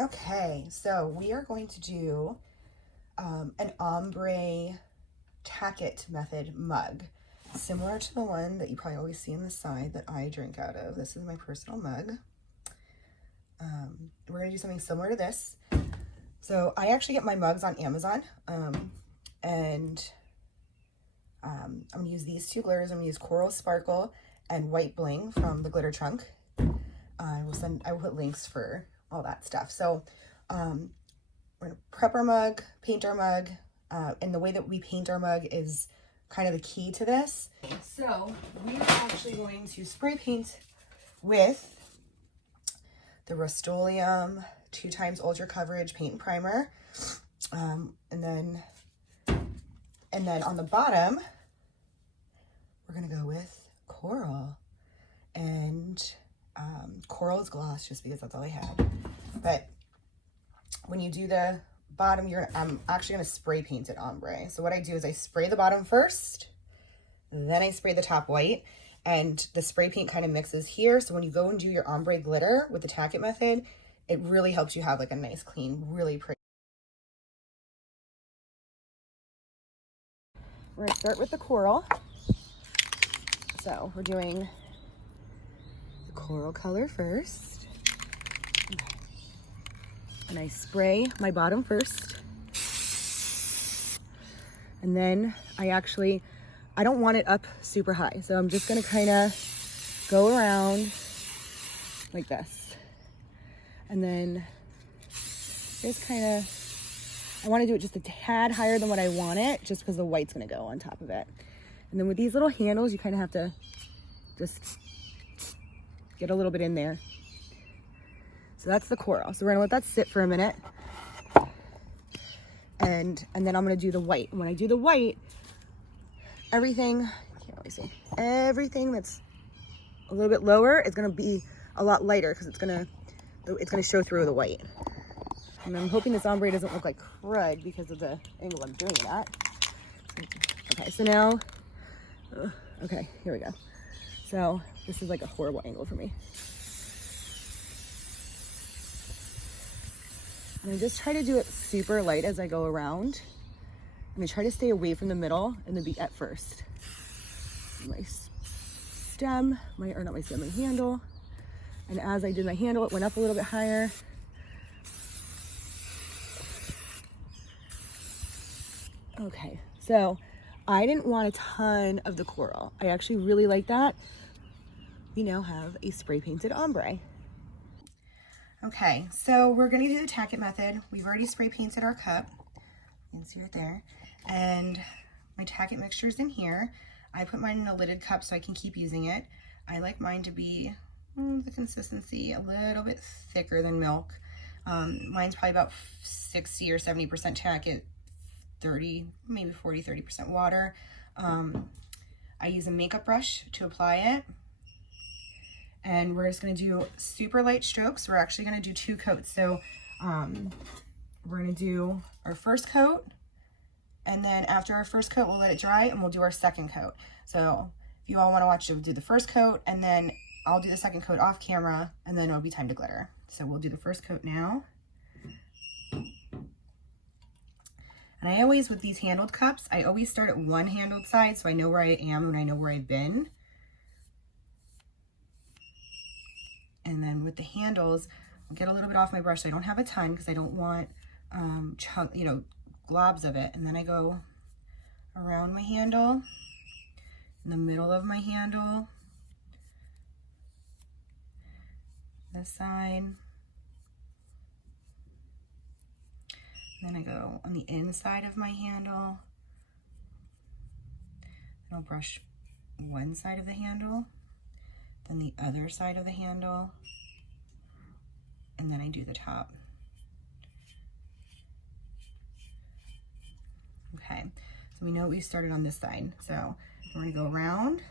Okay, so we are going to do an ombre tack-it method mug, similar to the one that you probably always see on the side that I drink out of. This is my personal mug. We're gonna do something similar to this. So I actually get my mugs on Amazon, and I'm gonna use these two glitters. I'm gonna use Coral Sparkle and White Bling from the Glitter Trunk. I will put links for all that stuff. So we're gonna prep our mug, paint our mug, and the way that we paint our mug is kind of the key to this. So we are actually going to spray paint with the Rust-Oleum 2x Ultra Coverage Paint and Primer, and then on the bottom we're gonna go with Coral, and Coral is gloss just because that's all I had. But when you do the bottom, I'm actually gonna spray paint it ombre. So what I do is I spray the bottom first, then I spray the top white, and the spray paint kind of mixes here. So when you go and do your ombre glitter with the tack-it method, it really helps you have like a nice, clean, really pretty. We're gonna start with the coral. So we're doing the coral color first. And I spray my bottom first. And then I don't want it up super high. So I'm just gonna kind of go around like this. And then just kind of, I want to do it just a tad higher than what I want it, just because the white's gonna go on top of it. And then with these little handles, you kind of have to just get a little bit in there. So that's the coral. So we're gonna let that sit for a minute. And then I'm gonna do the white. And when I do the white, everything, can't really see, everything that's a little bit lower is gonna be a lot lighter because it's gonna show through the white. And I'm hoping this ombre doesn't look like crud because of the angle I'm doing it at. Okay, so now, okay, here we go. So this is like a horrible angle for me. And I just try to do it super light as I go around. And I try to stay away from the middle and the beat at first. My stem, my handle. And as I did my handle, it went up a little bit higher. Okay, so I didn't want a ton of the coral. I actually really like that. We now have a spray painted ombre. Okay, so we're gonna do the tack-it method. We've already spray painted our cup. You can see right there. And my tack-it mixture is in here. I put mine in a lidded cup so I can keep using it. I like mine to be the consistency a little bit thicker than milk. Mine's probably about 60 or 70% tack-it, 30, maybe 40, 30% water. I use a makeup brush to apply it. And we're just gonna do super light strokes. We're actually gonna do 2 coats. So we're gonna do our first coat, and then after our first coat, we'll let it dry and we'll do our second coat. So if you all wanna watch, we'll do the first coat and then I'll do the second coat off camera, and then it'll be time to glitter. So we'll do the first coat now. And I always, with these handled cups, I always start at one handled side so I know where I am and I know where I've been. And then with the handles, I'll get a little bit off my brush. So I don't have a ton because I don't want globs of it. And then I go around my handle, in the middle of my handle, this side. Then I go on the inside of my handle. And I'll brush one side of the handle, then the other side of the handle, and then I do the top. Okay, so we know we started on this side. So we're gonna go around,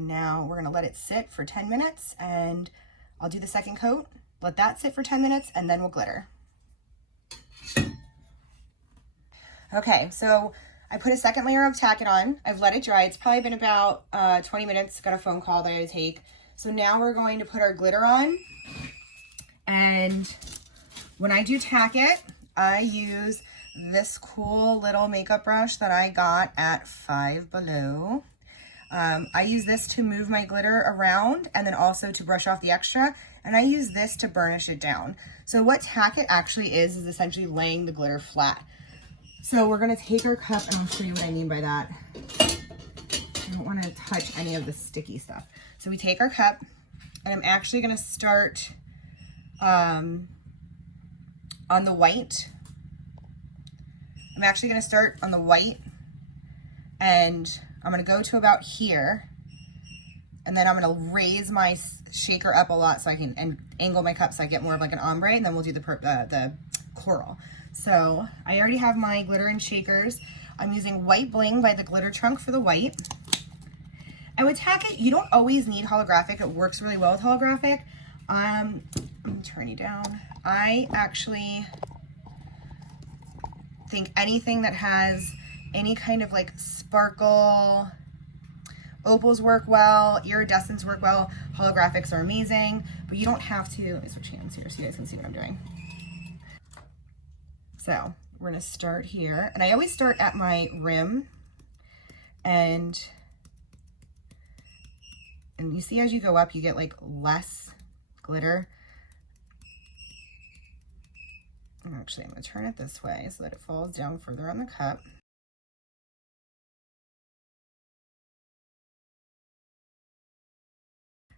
And now we're gonna let it sit for 10 minutes and I'll do the second coat, let that sit for 10 minutes, and then we'll glitter. Okay, so I put a second layer of tack-it on. I've let it dry. It's probably been about 20 minutes. Got a phone call that I had to take. So now we're going to put our glitter on. And when I do tack-it, I use this cool little makeup brush that I got at Five Below. I use this to move my glitter around and then also to brush off the extra. And I use this to burnish it down. So what tack-it actually is essentially laying the glitter flat. So we're gonna take our cup, and I'll show you what I mean by that. I don't wanna touch any of the sticky stuff. So we take our cup, and I'm actually gonna start on the white. I'm actually gonna start on the white, and I'm gonna go to about here, and then I'm gonna raise my shaker up a lot so I can angle my cup so I get more of like an ombre, and then we'll do the coral. So I already have my glitter and shakers. I'm using White Bling by the Glitter Trunk for the white. And with tack-it, you don't always need holographic. It works really well with holographic. I'm turning down. I actually think anything that has any kind of like sparkle, opals work well, iridescents work well, holographics are amazing, but you don't have to. Let me switch hands here so you guys can see what I'm doing. So we're gonna start here, and I always start at my rim, and you see as you go up, you get like less glitter. And actually, I'm gonna turn it this way so that it falls down further on the cup.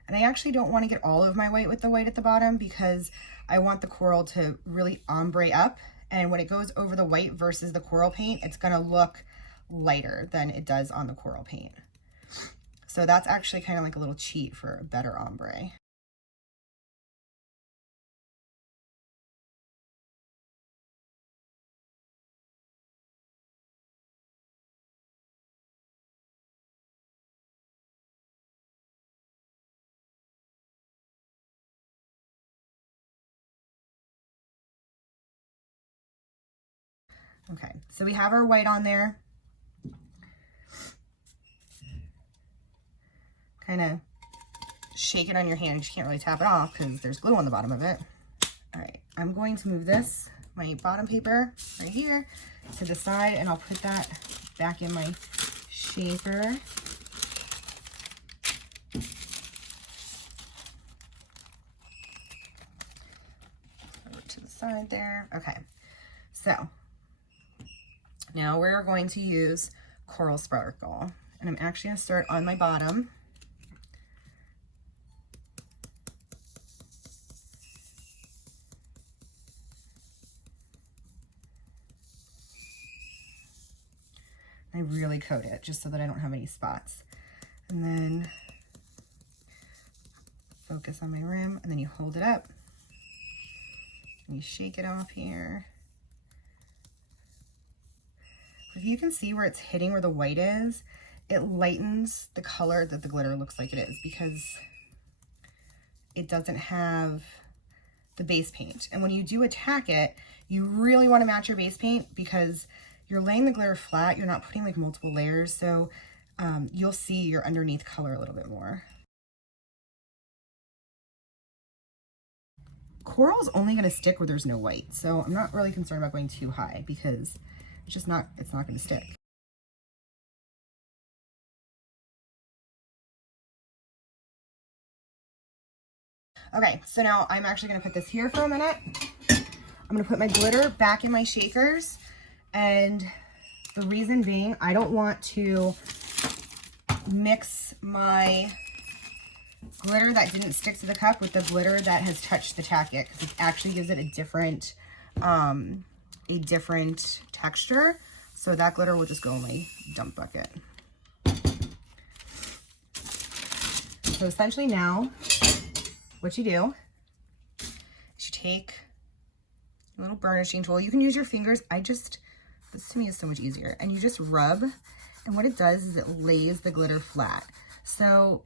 And I actually don't want to get all of my white with the white at the bottom because I want the coral to really ombre up. And when it goes over the white versus the coral paint, it's gonna look lighter than it does on the coral paint. So that's actually kind of like a little cheat for a better ombre. Okay, so we have our white on there. Kind of shake it on your hand. You can't really tap it off because there's glue on the bottom of it. All right, I'm going to move this, my bottom paper right here, to the side, and I'll put that back in my shaker. To the side there. Okay, so now we're going to use Coral Sparkle, and I'm actually going to start on my bottom. I really coat it just so that I don't have any spots. And then focus on my rim, and then you hold it up. And you shake it off here. If you can see where it's hitting where the white is, it lightens the color that the glitter looks like it is because it doesn't have the base paint. And when you do a tack-it, you really want to match your base paint because you're laying the glitter flat, you're not putting like multiple layers, so you'll see your underneath color a little bit more. Coral's only going to stick where there's no white, so I'm not really concerned about going too high because it's not going to stick. Okay, so now I'm actually going to put this here for a minute. I'm going to put my glitter back in my shakers, and the reason being I don't want to mix my glitter that didn't stick to the cup with the glitter that has touched the tack-it because it actually gives it a different texture. So that glitter will just go in my dump bucket. So essentially now what you do is you take a little burnishing tool. You can use your fingers. This to me is so much easier. And you just rub, and what it does is it lays the glitter flat. So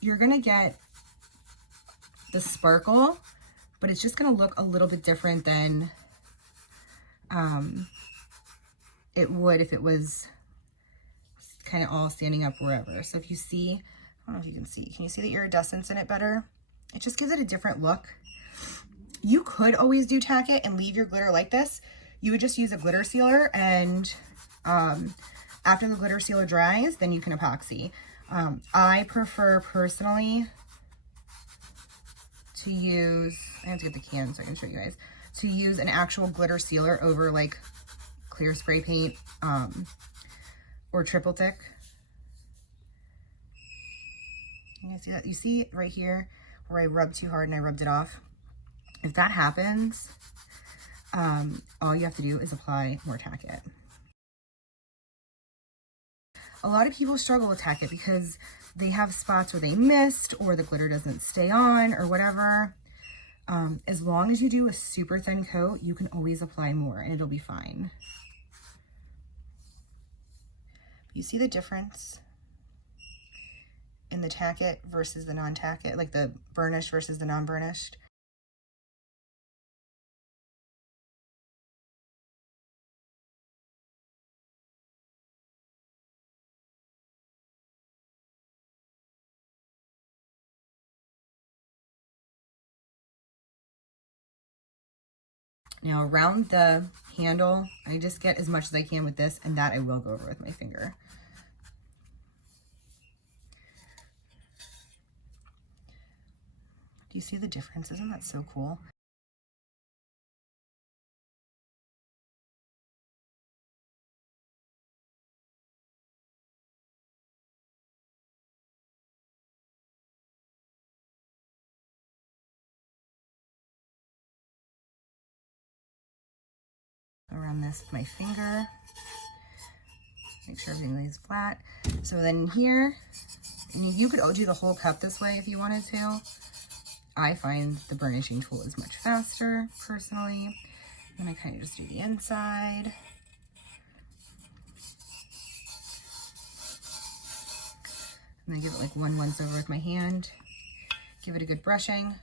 you're gonna get the sparkle, but it's just gonna look a little bit different than it would if it was kind of all standing up wherever. So if you see, I don't know if you can you see the iridescence in it better? It just gives it a different look. You could always do tack it and leave your glitter like this. You would just use a glitter sealer, and after the glitter sealer dries, then you can epoxy. I prefer personally to use, I have to get the can so I can show you guys, to use an actual glitter sealer over like clear spray paint or triple thick. You guys see that? You see right here where I rubbed too hard and I rubbed it off? If that happens, all you have to do is apply more tack-it. A lot of people struggle with tack-it because they have spots where they missed or the glitter doesn't stay on or whatever. As long as you do a super thin coat, you can always apply more and it'll be fine. You see the difference in the tack-it versus the non-tack-it, like the burnished versus the non-burnished? Now around the handle, I just get as much as I can with this, and that I will go over with my finger. Do you see the difference? Isn't that so cool? Around this with my finger. Make sure everything lays flat. So then here, you could do the whole cup this way if you wanted to. I find the burnishing tool is much faster, personally. And I kind of just do the inside. And then give it like one once over with my hand. Give it a good brushing.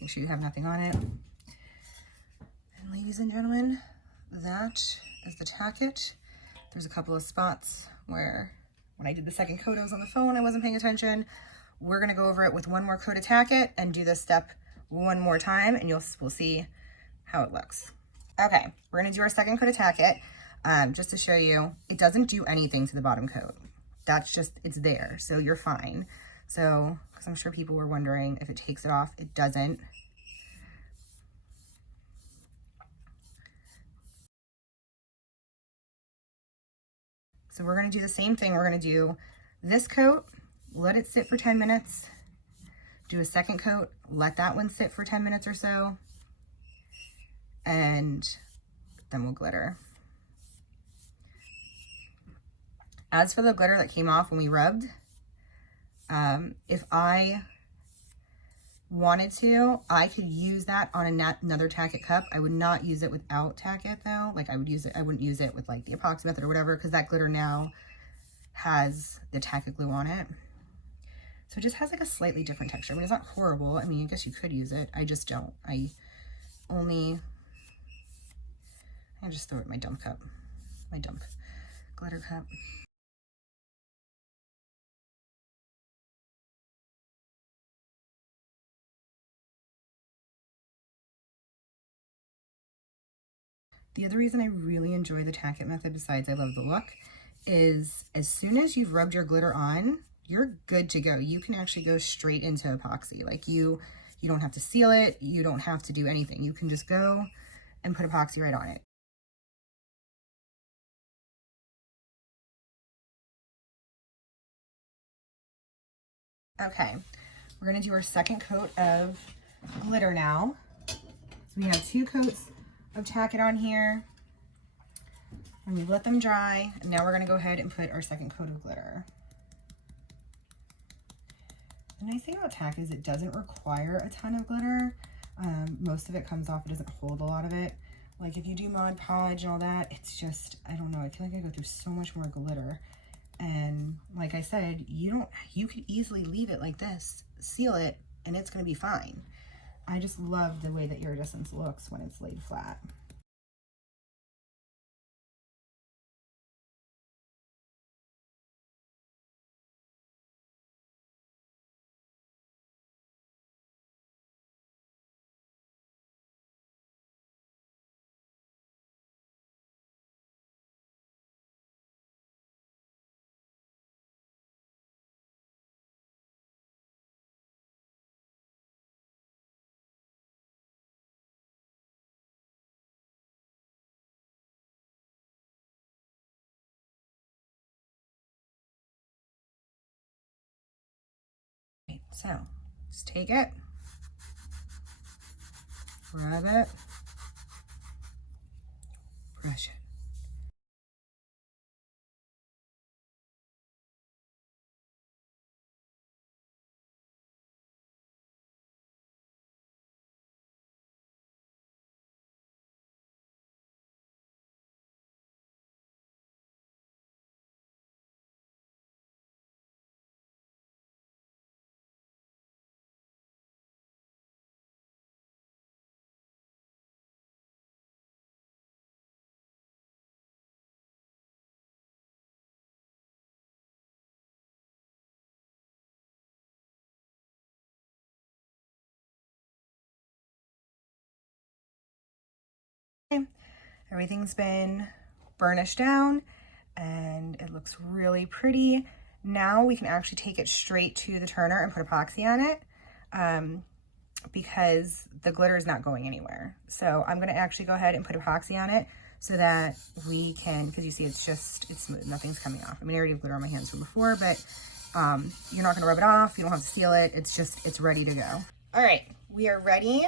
Make sure you have nothing on it. And ladies and gentlemen, that is the tack-it. There's a couple of spots where when I did the second coat, I was on the phone, I wasn't paying attention. We're gonna go over it with one more coat of tack-it and do this step one more time, and we'll see how it looks. Okay, we're gonna do our second coat of tack-it. Just to show you, it doesn't do anything to the bottom coat. That's just, it's there, so you're fine. So, because I'm sure people were wondering if it takes it off, it doesn't. So we're gonna do the same thing. We're gonna do this coat, let it sit for 10 minutes, do a second coat, let that one sit for 10 minutes or so, and then we'll glitter. As for the glitter that came off when we rubbed, if I wanted to, I could use that on another tack-it cup. I would not use it without tack-it though. Like I wouldn't use it with like the epoxy method or whatever, because that glitter now has the tack-it glue on it. So it just has like a slightly different texture. I mean, it's not horrible. I mean, I guess you could use it. I just don't. I just throw it in my dump cup, my dump glitter cup. The other reason I really enjoy the tack-it method, besides I love the look, is as soon as you've rubbed your glitter on, you're good to go. You can actually go straight into epoxy. Like you don't have to seal it. You don't have to do anything. You can just go and put epoxy right on it. Okay, we're gonna do our second coat of glitter now. So we have 2 coats of tack-it on here, and we let them dry, and now we're gonna go ahead and put our second coat of glitter. The nice thing about tack is it doesn't require a ton of glitter. Most of it comes off, it doesn't hold a lot of it. Like if you do Mod Podge and all that, it's just, I don't know, I feel like I go through so much more glitter. And like I said, you could easily leave it like this, seal it, and it's gonna be fine. I just love the way that iridescence looks when it's laid flat. So just take it, rub it, brush it. Okay. Everything's been burnished down and it looks really pretty. Now we can actually take it straight to the turner and put epoxy on it because the glitter is not going anywhere. So I'm gonna actually go ahead and put epoxy on it so that we can, because you see it's smooth, nothing's coming off. I mean, I already have glitter on my hands from before, but you're not gonna rub it off, you don't have to seal it, it's ready to go. All right, we are ready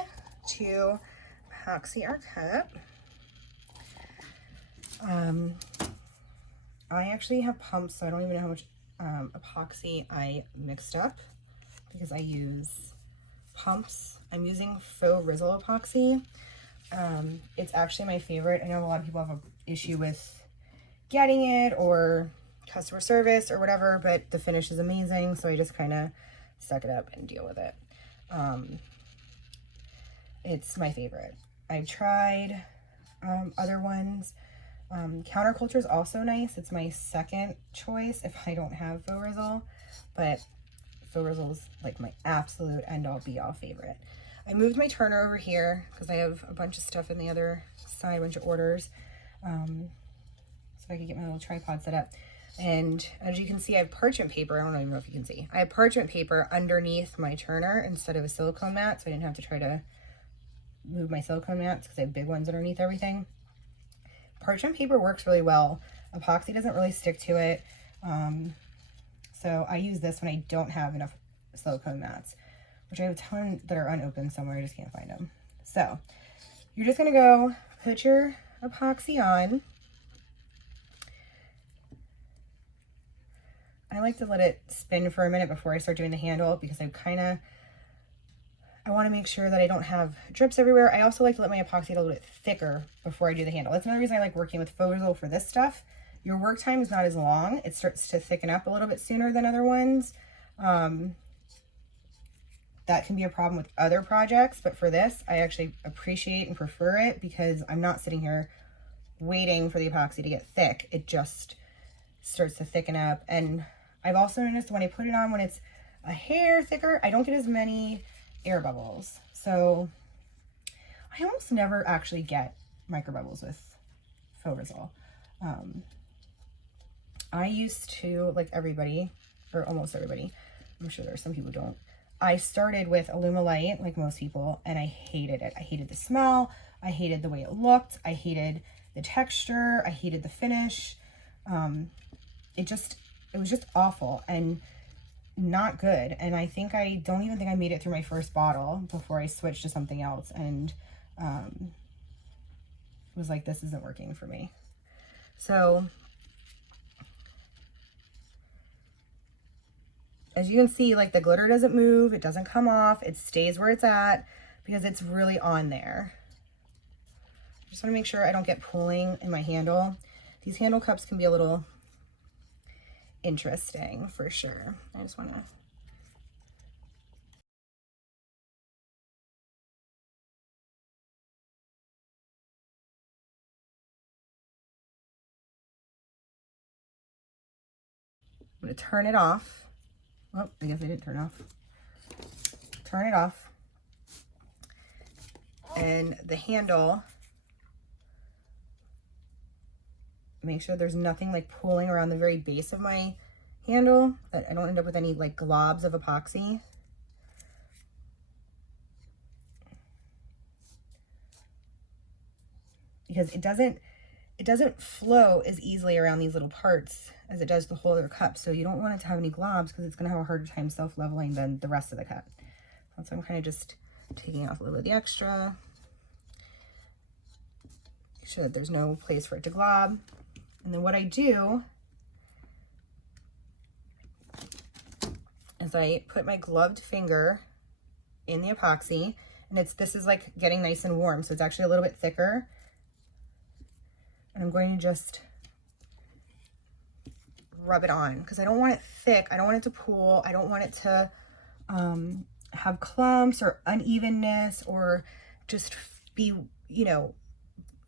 to epoxy our cup. I actually have pumps, so I don't even know how much epoxy I mixed up because I use pumps. I'm using faux Rizzle epoxy. It's actually my favorite. I know a lot of people have an issue with getting it or customer service or whatever, but the finish is amazing, so I just kind of suck it up and deal with it. It's my favorite. I've tried other ones. Counterculture is also nice. It's my second choice if I don't have faux Rizzle, but faux Rizzle is like my absolute end-all be-all favorite. I moved my turner over here because I have a bunch of stuff in the other side, a bunch of orders, so I could get my little tripod set up. And as you can see, I have parchment paper. I don't even know if you can see. I have parchment paper underneath my turner instead of a silicone mat, so I didn't have to try to move my silicone mats because I have big ones underneath everything. Parchment paper works really well. Epoxy doesn't really stick to it. So I use this when I don't have enough silicone mats, which I have a ton that are unopened somewhere. I just can't find them. So you're just going to go put your epoxy on. I like to let it spin for a minute before I start doing the handle because I want to make sure that I don't have drips everywhere. I also like to let my epoxy get a little bit thicker before I do the handle. That's another reason I like working with faux Rizzle for this stuff. Your work time is not as long. It starts to thicken up a little bit sooner than other ones. That can be a problem with other projects, but for this, I actually appreciate and prefer it because I'm not sitting here waiting for the epoxy to get thick. It just starts to thicken up. And I've also noticed when I put it on, when it's a hair thicker, I don't get as many air bubbles. So I almost never actually get micro bubbles with faux Rizzle. I used to, like everybody, or almost everybody, I'm sure there are some people who don't, I started with Alumilite like most people and I hated it. I hated the smell, I hated the way it looked, I hated the texture, I hated the finish. It was just awful and not good. And I don't even think I made it through my first bottle before I switched to something else and was like, this isn't working for me. So as you can see, like the glitter doesn't move, it doesn't come off, it stays where it's at because it's really on there. just want to make sure I don't get pooling in my handle. These handle cups can be a little interesting for sure. I just want to turn it off. Oh, I guess I didn't turn off. Turn it off. And the handle, make sure there's nothing like pooling around the very base of my handle, that I don't end up with any like globs of epoxy. Because it doesn't flow as easily around these little parts as it does the whole other cup. So you don't want it to have any globs because it's going to have a harder time self-leveling than the rest of the cup. So I'm kind of just taking off a little of the extra. Make sure that there's no place for it to glob. And then what I do is I put my gloved finger in the epoxy, and this is like getting nice and warm. So it's actually a little bit thicker. And I'm going to just rub it on because I don't want it thick. I don't want it to pool. I don't want it to have clumps or unevenness or just be, you know,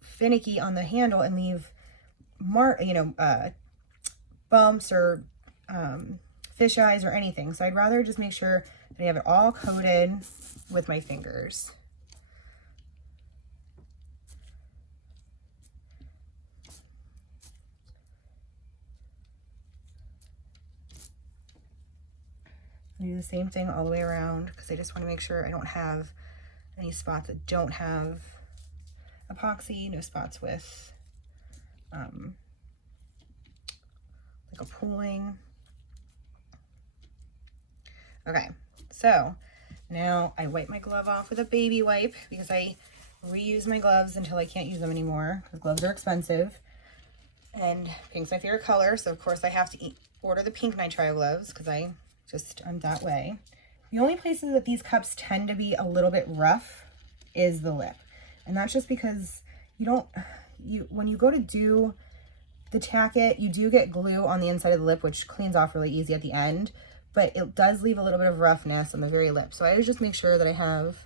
finicky on the handle and leave bumps or fish eyes or anything. So I'd rather just make sure that I have it all coated with my fingers. I do the same thing all the way around because I just want to make sure I don't have any spots that don't have epoxy, no spots with like a pooling. Okay, so now I wipe my glove off with a baby wipe because I reuse my gloves until I can't use them anymore because gloves are expensive. And pink's my favorite color, so of course I have to order the pink nitrile gloves because I'm that way. The only places that these cups tend to be a little bit rough is the lip. And that's just because when you go to do the tack-it, you do get glue on the inside of the lip, which cleans off really easy at the end, but it does leave a little bit of roughness on the very lip. So I always just make sure that I have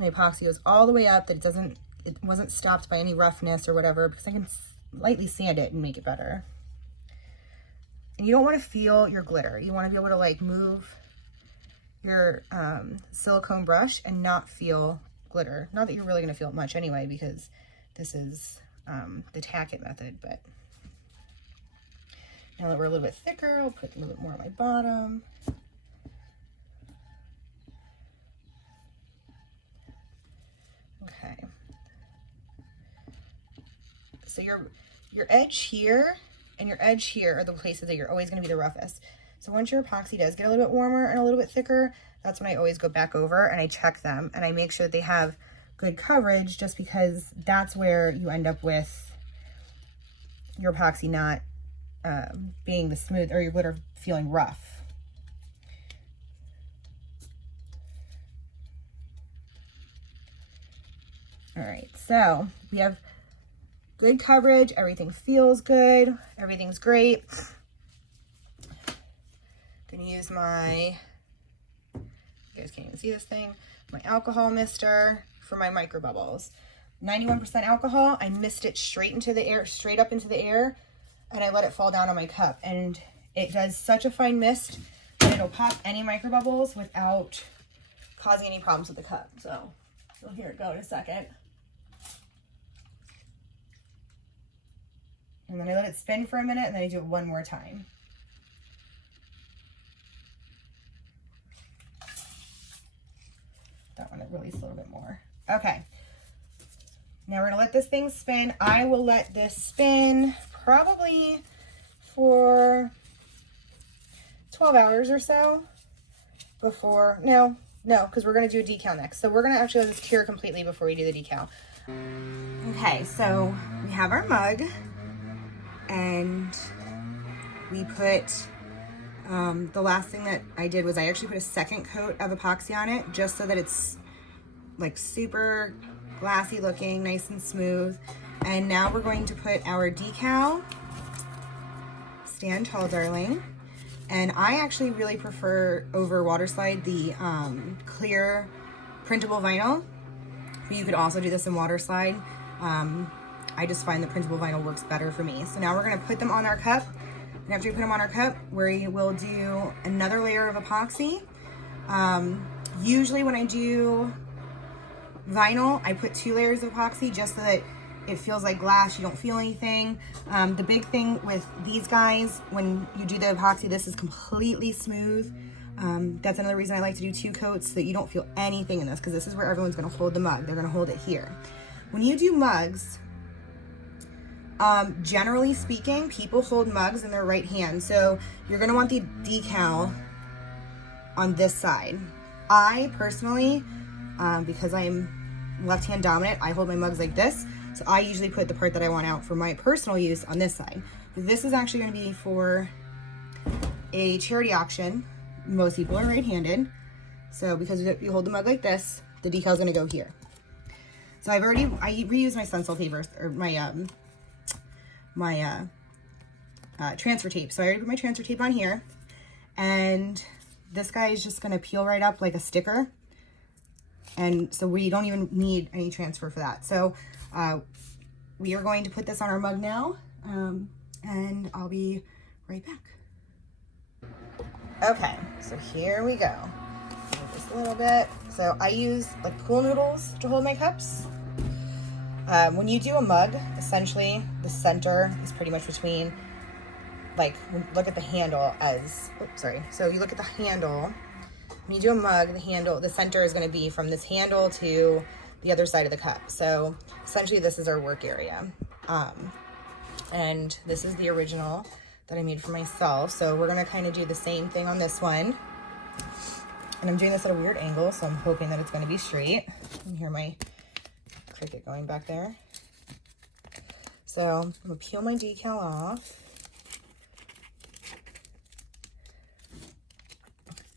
my epoxy goes all the way up, that it wasn't stopped by any roughness or whatever, because I can lightly sand it and make it better. And you don't want to feel your glitter. You want to be able to like move your silicone brush and not feel glitter. Not that you're really going to feel it much anyway, because this is the tack-it method. But now that we're a little bit thicker, I'll put a little bit more on my bottom. Okay. So your edge here and your edge here are the places that you're always going to be the roughest. So once your epoxy does get a little bit warmer and a little bit thicker, that's when I always go back over and I check them and I make sure that they have good coverage, just because that's where you end up with your epoxy not being the smooth, or your glitter feeling rough. All right, so we have good coverage, everything feels good, everything's great. Gonna use my, you guys can't even see this thing, my alcohol mister for my micro bubbles. 91% alcohol. I mist it straight into the air, straight up into the air, and I let it fall down on my cup. And it does such a fine mist that it'll pop any micro bubbles without causing any problems with the cup. So you'll hear it go in a second. And then I let it spin for a minute, and then I do it one more time. That one, it released a little bit more. Okay. Now we're gonna let this thing spin. I will let this spin probably for 12 hours or so before, no, because we're gonna do a decal next. So we're gonna actually let this cure completely before we do the decal. Okay, so we have our mug, and we put, the last thing that I did was I actually put a second coat of epoxy on it, just so that it's like super glassy looking, nice and smooth. And now we're going to put our decal, Stand Tall Darling. And I actually really prefer over water slide the clear printable vinyl. But you could also do this in water slide. I just find the printable vinyl works better for me. So now we're gonna put them on our cup. And after we put them on our cup, we will do another layer of epoxy. Usually when I do vinyl, I put 2 layers of epoxy just so that it feels like glass, you don't feel anything. The big thing with these guys, when you do the epoxy, this is completely smooth. That's another reason I like to do 2 coats so that you don't feel anything in this, because this is where everyone's gonna hold the mug. They're gonna hold it here. When you do mugs, generally speaking, people hold mugs in their right hand. So you're gonna want the decal on this side. I personally, because I'm left-hand dominant, I hold my mugs like this. So I usually put the part that I want out for my personal use on this side. This is actually going to be for a charity auction. Most people are right-handed. So because you hold the mug like this, the decal is going to go here. So I reused my stencil paper, or my transfer tape. So I already put my transfer tape on here. And this guy is just going to peel right up like a sticker. And so we don't even need any transfer for that. So we are going to put this on our mug now, and I'll be right back. Okay, so here we go. Just a little bit. So I use like pool noodles to hold my cups. When you do a mug, essentially the center is pretty much between, like, look at the handle as, oops, sorry. So you look at the handle. When you do a mug, the center is going to be from this handle to the other side of the cup. So essentially this is our work area. And this is the original that I made for myself. So we're going to kind of do the same thing on this one. And I'm doing this at a weird angle, so I'm hoping that it's going to be straight. You can hear my cricket going back there. So I'm going to peel my decal off.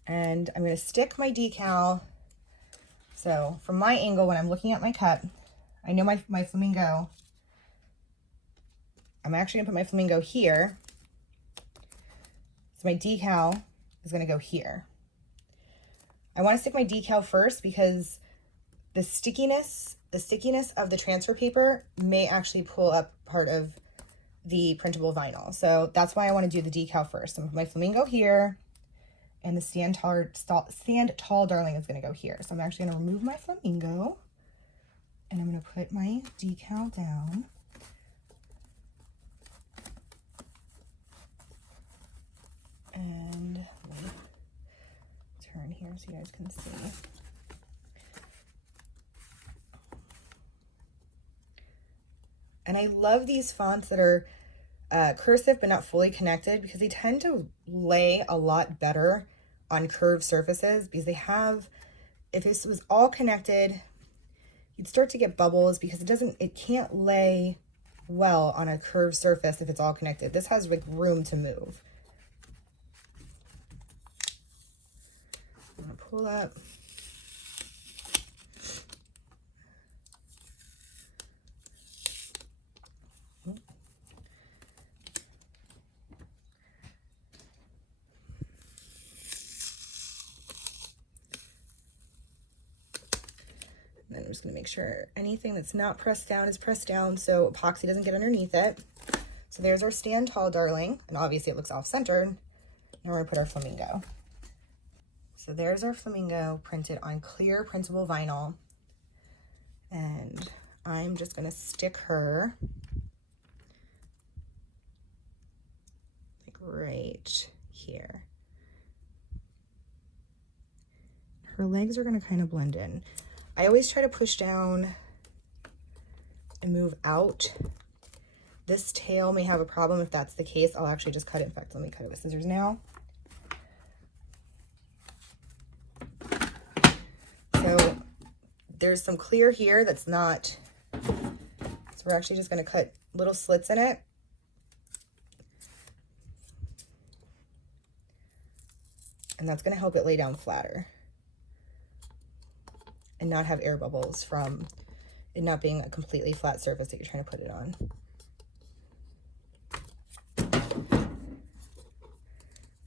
And I'm going to stick my decal. So from my angle, when I'm looking at my cup, I know my Flamingo, I'm actually going to put my Flamingo here. So my decal is going to go here. I want to stick my decal first because the stickiness of the transfer paper may actually pull up part of the printable vinyl. So that's why I want to do the decal first. I'm going to put my Flamingo here. And the Stand Tall Darling is going to go here. So I'm actually going to remove my Flamingo. And I'm going to put my decal down. And let me turn here so you guys can see. And I love these fonts that are cursive but not fully connected, because they tend to lay a lot better on curved surfaces, because they have, if this was all connected, you'd start to get bubbles because it can't lay well on a curved surface if it's all connected. This has like room to move. I'm gonna pull up. Then I'm just going to make sure anything that's not pressed down is pressed down so epoxy doesn't get underneath it. So there's our Stand Tall Darling, and obviously it looks off-centered. Now we're going to put our Flamingo. So there's our Flamingo printed on clear printable vinyl. And I'm just going to stick her like right here. Her legs are going to kind of blend in. I always try to push down and move out. This tail may have a problem. If that's the case, I'll actually just cut it. In fact, let me cut it with scissors now. So there's some clear here that's not, so we're actually just going to cut little slits in it. And that's going to help it lay down flatter and not have air bubbles from it not being a completely flat surface that you're trying to put it on.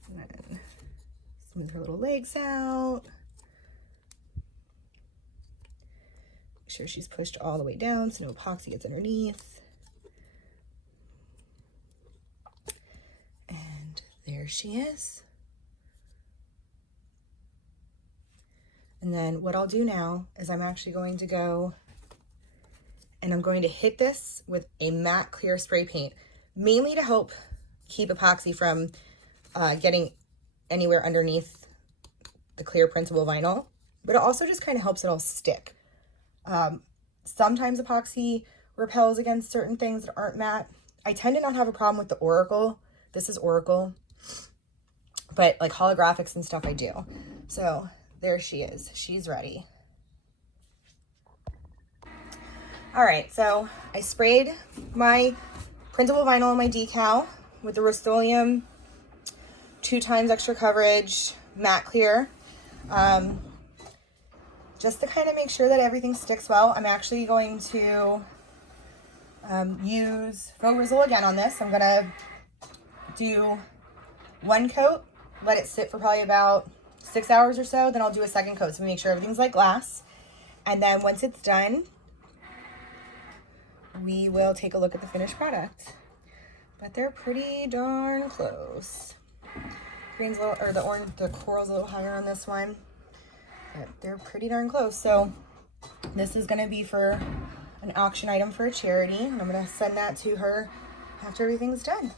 And then smooth her little legs out. Make sure she's pushed all the way down so no epoxy gets underneath. And there she is. And then what I'll do now is I'm actually going to go and I'm going to hit this with a matte clear spray paint, mainly to help keep epoxy from getting anywhere underneath the clear printable vinyl, but it also just kind of helps it all stick. Sometimes epoxy repels against certain things that aren't matte. I tend to not have a problem with the Oracle. This is Oracle, but like holographics and stuff I do. So there she is. She's ready. All right, so I sprayed my printable vinyl on my decal with the Rust-Oleum 2x extra coverage matte clear. Just to kind of make sure that everything sticks well, I'm actually going to use Faux Rizzle again on this. I'm gonna do one coat, let it sit for probably about 6 hours or so, then I'll do a second coat so we make sure everything's like glass. And then once it's done, we will take a look at the finished product. But they're pretty darn close. Green's a little, or the orange, the coral's a little higher on this one. But they're pretty darn close. So this is gonna be for an auction item for a charity, and I'm gonna send that to her after everything's done.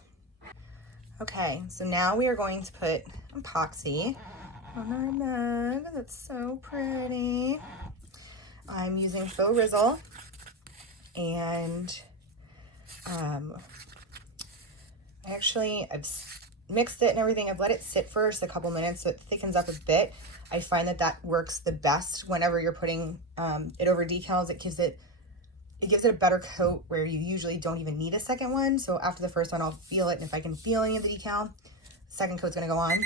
Okay, so now we are going to put epoxy on our mug. That's so pretty. I'm using Faux Rizzle, and I've mixed it and everything. I've let it sit first a couple minutes so it thickens up a bit. I find that that works the best whenever you're putting it over decals. It gives it a better coat where you usually don't even need a second one. So after the first one, I'll feel it, and if I can feel any of the decal, the second coat's gonna go on.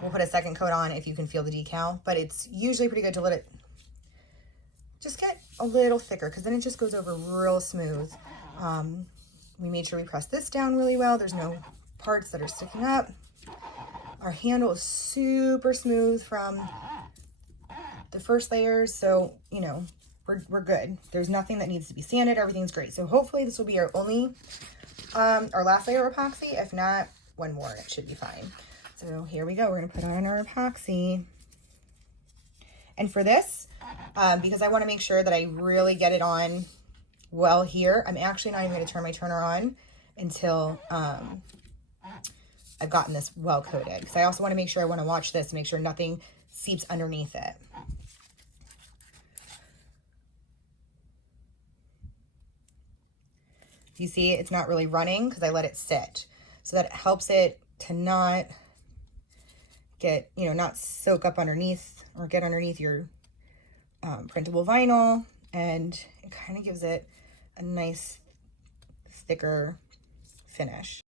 We'll put a second coat on if you can feel the decal, but it's usually pretty good to let it just get a little thicker, because then it just goes over real smooth. We made sure we pressed this down really well. There's no parts that are sticking up. Our handle is super smooth from the first layers, so you know we're good. There's nothing that needs to be sanded. Everything's great. So hopefully this will be our only our last layer of epoxy. If not, one more, it should be fine. So here we go. We're gonna put on our epoxy, and for this, because I want to make sure that I really get it on well here, I'm actually not even going to turn my turner on until I've gotten this well coated, because I also want to make sure, I want to watch this and make sure nothing seeps underneath it. You see, it's not really running because I let it sit, so that it helps it to not get, not soak up underneath or get underneath your printable vinyl, and it kind of gives it a nice thicker finish.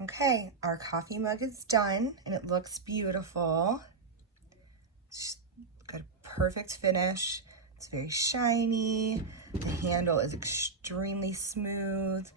Okay, our coffee mug is done and it looks beautiful. It's got a perfect finish. It's very shiny. The handle is extremely smooth.